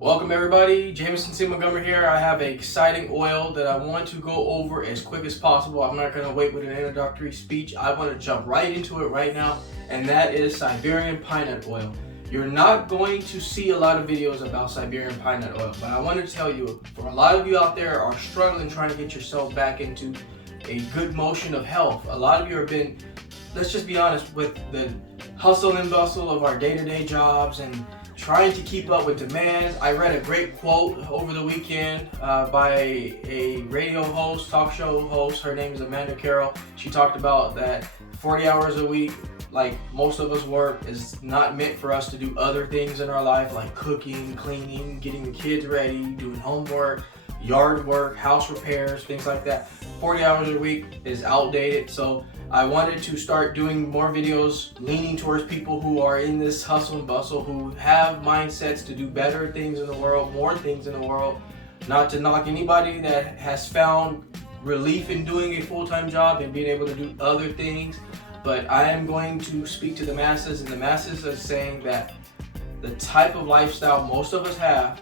Welcome everybody, Jameson C. Montgomery here. I have an exciting oil that I want to go over as quick as possible. I'm not going to wait with an introductory speech. I want to jump right into it right now, and that is Siberian pine nut oil. You're not going to see a lot of videos about Siberian pine nut oil, but I want to tell you, for a lot of you out there are struggling trying to get yourself back into a good motion of health. A lot of you have been, let's just be honest, with the hustle and bustle of our day-to-day jobs and trying to keep up with demands. I read a great quote over the weekend by a radio host, talk show host. Her name is Amanda Carroll. She talked about that 40 hours a week, like most of us work, is not meant for us to do other things in our life, like cooking, cleaning, getting the kids ready, doing homework, yard work, house repairs, things like that. 40 hours a week is outdated. So I wanted to start doing more videos leaning towards people who are in this hustle and bustle, who have mindsets to do better things in the world, more things in the world. Not to knock anybody that has found relief in doing a full-time job and being able to do other things, but I am going to speak to the masses, and the masses are saying that the type of lifestyle most of us have,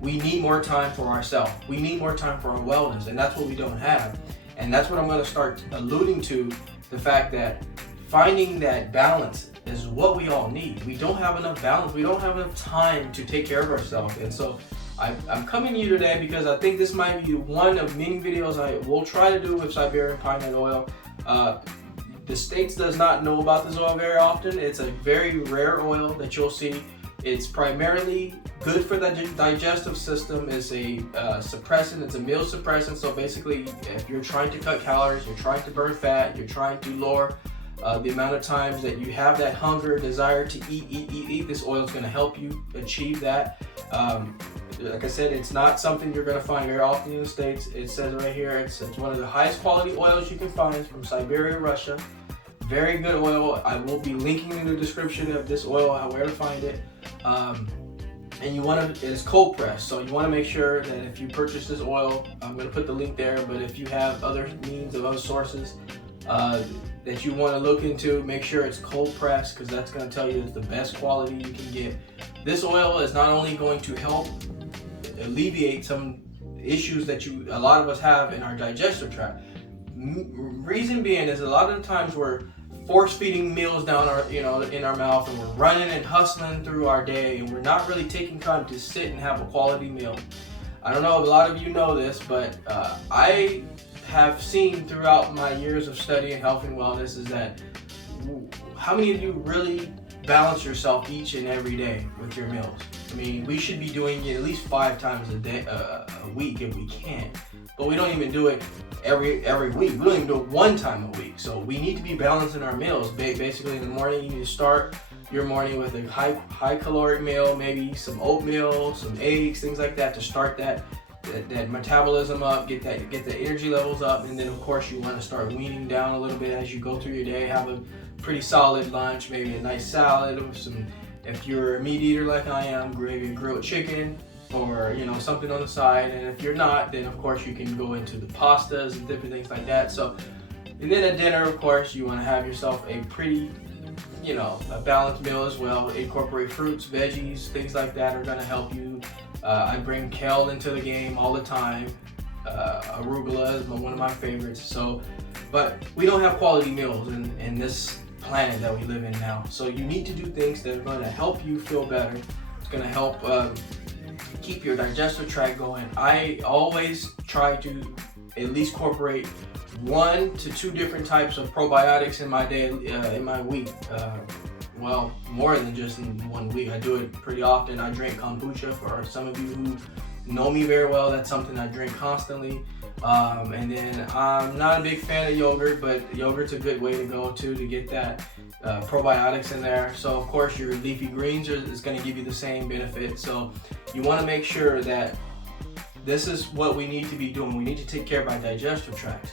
we need more time for ourselves. We need more time for our wellness, and that's what we don't have. And that's what I'm going to start alluding to, the fact that finding that balance is what we all need. We don't have enough balance. We don't have enough time to take care of ourselves. And so I'm coming to you today because I think this might be one of many videos I will try to do with Siberian pine nut oil. The States does not know about this oil very often. It's a very rare oil that you'll see. It's primarily good for the digestive system. It's a suppressant. It's a meal suppressant. So basically, if you're trying to cut calories, you're trying to burn fat, you're trying to lower the amount of times that you have that hunger, desire to eat, this oil is going to help you achieve that. Like I said, it's not something you're going to find very often in the States. It says right here, it's one of the highest quality oils you can find from Siberia, Russia. Very good oil. I will be linking in the description of this oil, where to find it. And you want to, it's cold pressed, so you want to make sure that if you purchase this oil, I'm going to put the link there, but if you have other means of other sources that you want to look into, make sure it's cold pressed, because that's going to tell you it's the best quality you can get. This oil is not only going to help alleviate some issues that a lot of us have in our digestive tract. Reason being is a lot of the times we're force feeding meals down our, in our mouth, and we're running and hustling through our day, and we're not really taking time to sit and have a quality meal. I don't know if a lot of you know this, but I have seen throughout my years of studying health and wellness is that how many of you really balance yourself each and every day with your meals? I mean, we should be doing it at least 5 times a week if we can, but we don't even do it every week. We don't even do it 1 time a week. So we need to be balancing our meals. Basically, in the morning, you need to start your morning with a high caloric meal, maybe some oatmeal, some eggs, things like that, to start that metabolism up, get the energy levels up, and then of course you want to start weaning down a little bit as you go through your day. Have a pretty solid lunch, maybe a nice salad or some, if you're a meat eater like I am, gravy, grilled chicken, or something on the side. And if you're not, then of course you can go into the pastas and different things like that. So, and then at dinner, of course, you want to have yourself a pretty a balanced meal as well. Incorporate fruits, veggies, things like that are going to help you. I bring kale into the game all the time. Arugula is one of my favorites. So, but we don't have quality meals in this planet that we live in now. So you need to do things that are going to help you feel better. It's going to help keep your digestive tract going. I always try to at least incorporate 1 to 2 different types of probiotics in my day, in my week. Well, more than just in 1 week. I do it pretty often. I drink kombucha. For some of you who know me very well, that's something I drink constantly. And then I'm not a big fan of yogurt, but yogurt's a good way to go to get that probiotics in there. So of course your leafy greens is going to give you the same benefit. So you want to make sure that this is what we need to be doing. We need to take care of our digestive tracts.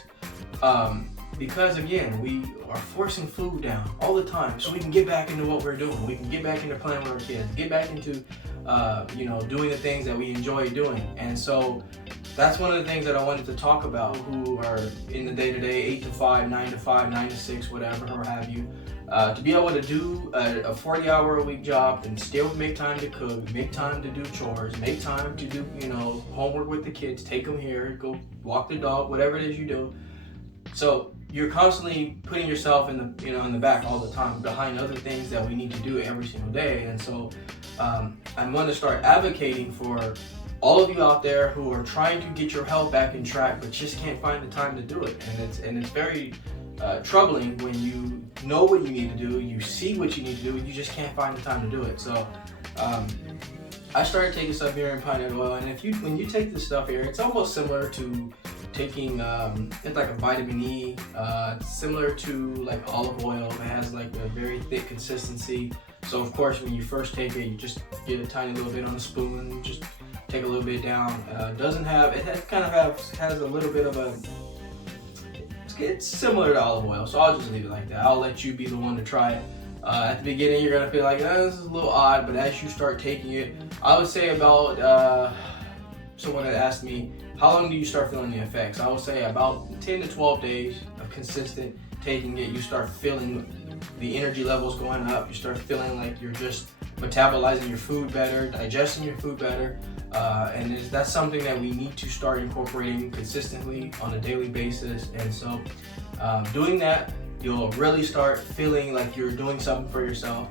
Because again, we are forcing food down all the time, so we can get back into what we're doing. We can get back into playing with our kids, get back into doing the things that we enjoy doing. And so that's one of the things that I wanted to talk about, who are in the day-to-day 8 to 5, 9 to 5, 9 to 6, whatever, or have you. to be able to do a 40-hour-a-week job and still make time to cook, make time to do chores, make time to do, homework with the kids, take them here, go walk the dog, whatever it is you do. So you're constantly putting yourself in the back all the time, behind other things that we need to do every single day. And so I'm going to start advocating for all of you out there who are trying to get your health back in track, but just can't find the time to do it. And it's very troubling when you know what you need to do, you see what you need to do, and you just can't find the time to do it. So I started taking Siberian pine nut oil, and when you take this stuff here, it's almost similar to taking it's like a vitamin E. It's similar to like olive oil. It has like a very thick consistency. So of course, when you first take it, you just get a tiny little bit on a spoon, just take a little bit down. Has a little bit of a, it's similar to olive oil, so I'll just leave it like that. I'll let you be the one to try it. At the beginning, you're gonna feel like, this is a little odd, but as you start taking it, I would say about, someone had asked me, how long do you start feeling the effects? I would say about 10 to 12 days of consistent taking it, you start feeling the energy levels going up, you start feeling like you're just metabolizing your food better, digesting your food better, and that's something that we need to start incorporating consistently on a daily basis. And so doing that, you'll really start feeling like you're doing something for yourself,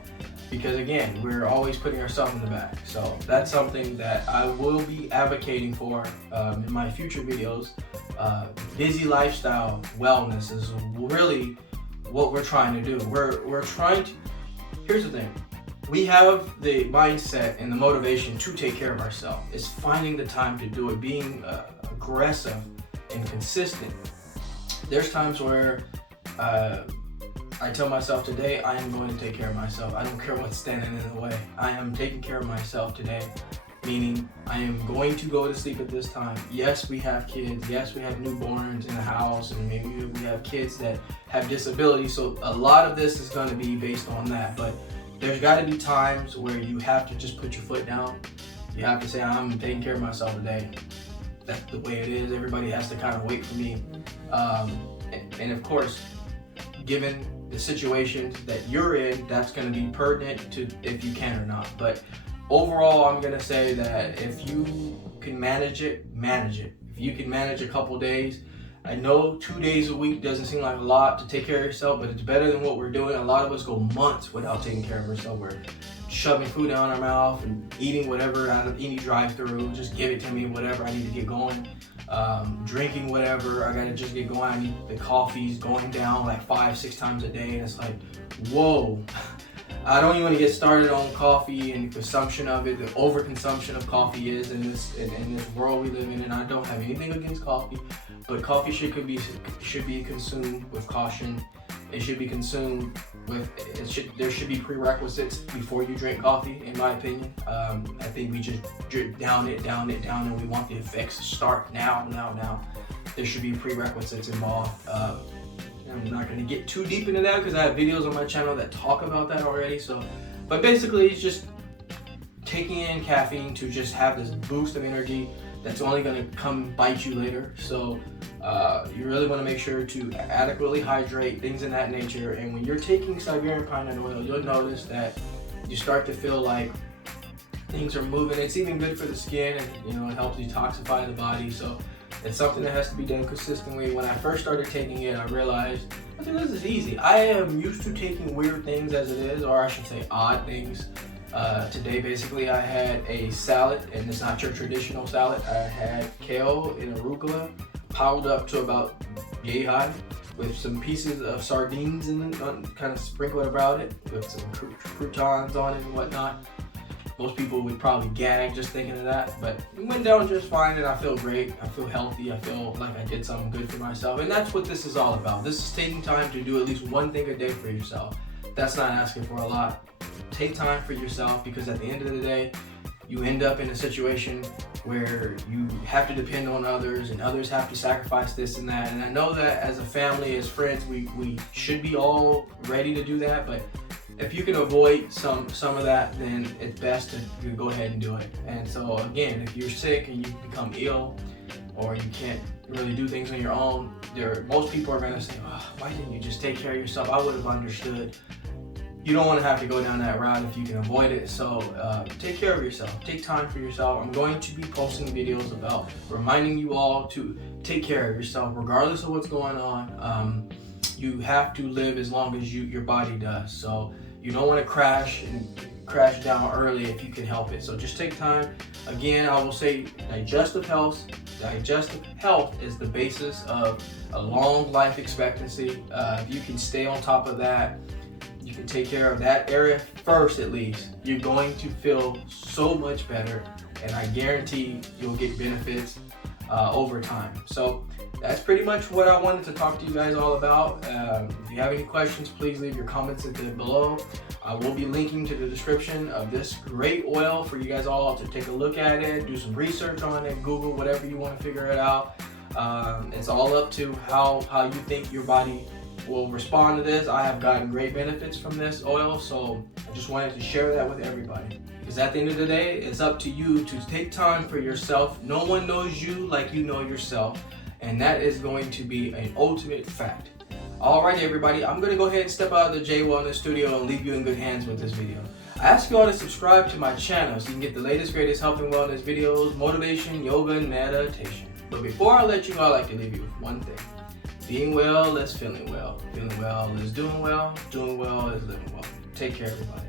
because again, we're always putting ourselves in the back. So that's something that I will be advocating for in my future videos. Busy lifestyle wellness is really what we're trying to do. We're trying to, here's the thing, we have the mindset and the motivation to take care of ourselves. It's finding the time to do it, being aggressive and consistent. There's times where I tell myself, today I am going to take care of myself. I don't care what's standing in the way. I am taking care of myself today, meaning I am going to go to sleep at this time. Yes, we have kids. Yes, we have newborns in the house, and maybe we have kids that have disabilities. So a lot of this is going to be based on that. But there's got to be times where you have to just put your foot down. You have to say, I'm taking care of myself today. That's the way it is. Everybody has to kind of wait for me. And of course, given the situations that you're in, that's going to be pertinent to if you can or not. But overall, I'm going to say that if you can manage it, manage it. If you can manage a couple days, I know 2 days a week doesn't seem like a lot to take care of yourself, but it's better than what we're doing. A lot of us go months without taking care of ourselves. We're shoving food down our mouth and eating whatever out of any drive-through. Just give it to me, whatever I need to get going. Drinking whatever, I gotta just get going. I need the coffees going down like 5-6 times a day, and it's like, whoa. I don't even want to get started on coffee and consumption of it, the overconsumption of coffee is in this world we live in. And I don't have anything against coffee, but coffee should be consumed with caution. It should be consumed with, there should be prerequisites before you drink coffee, in my opinion. I think we just down it, and we want the effects to start now. There should be prerequisites involved. I'm not going to get too deep into that because I have videos on my channel that talk about that already. But basically, it's just taking in caffeine to just have this boost of energy that's only going to come bite you later. So you really want to make sure to adequately hydrate, things in that nature. And when you're taking Siberian pine nut oil, you'll notice that you start to feel like things are moving. It's even good for the skin, and it helps detoxify the body. So it's something that has to be done consistently. When I first started taking it, I realized, I think this is easy. I am used to taking weird things as it is, or I should say odd things. Today, basically, I had a salad, and it's not your traditional salad. I had kale and arugula piled up to about yay high, with some pieces of sardines in it, kind of sprinkled around it, with some croutons on it and whatnot. Most people would probably gag just thinking of that, but it went down just fine, and I feel great. I feel healthy. I feel like I did something good for myself, and that's what this is all about. This is taking time to do at least one thing a day for yourself. That's not asking for a lot. Take time for yourself, because at the end of the day, you end up in a situation where you have to depend on others, and others have to sacrifice this and that. And I know that as a family, as friends, we should be all ready to do that, but if you can avoid some of that, then it's best to go ahead and do it. And so again, if you're sick and you become ill, or you can't really do things on your own, most people are going to say, why didn't you just take care of yourself? I would have understood. you don't want to have to go down that route if you can avoid it. So take care of yourself, take time for yourself. I'm going to be posting videos about reminding you all to take care of yourself regardless of what's going on. You have to live as long as your body does. So you don't want to crash down early if you can help it. So just take time. Again, I will say digestive health is the basis of a long life expectancy. If you can stay on top of that, you can take care of that area first at least, you're going to feel so much better, and I guarantee you'll get benefits over time. So that's pretty much what I wanted to talk to you guys all about. If you have any questions, please leave your comments below. I will be linking to the description of this great oil for you guys all to take a look at it, do some research on it, Google, whatever you want to figure it out. It's all up to how you think your body will respond to this. I have gotten great benefits from this oil, so I just wanted to share that with everybody. Because at the end of the day, it's up to you to take time for yourself. No one knows you like you know yourself, and that is going to be an ultimate fact. Alright everybody, I'm going to go ahead and step out of the Jaye Wellness studio and leave you in good hands with this video. I ask you all to subscribe to my channel so you can get the latest, greatest health and wellness videos, motivation, yoga, and meditation. But before I let you go, I'd like to leave you with one thing. Being well is feeling well. Feeling well is doing well. Doing well is living well. Take care, everybody.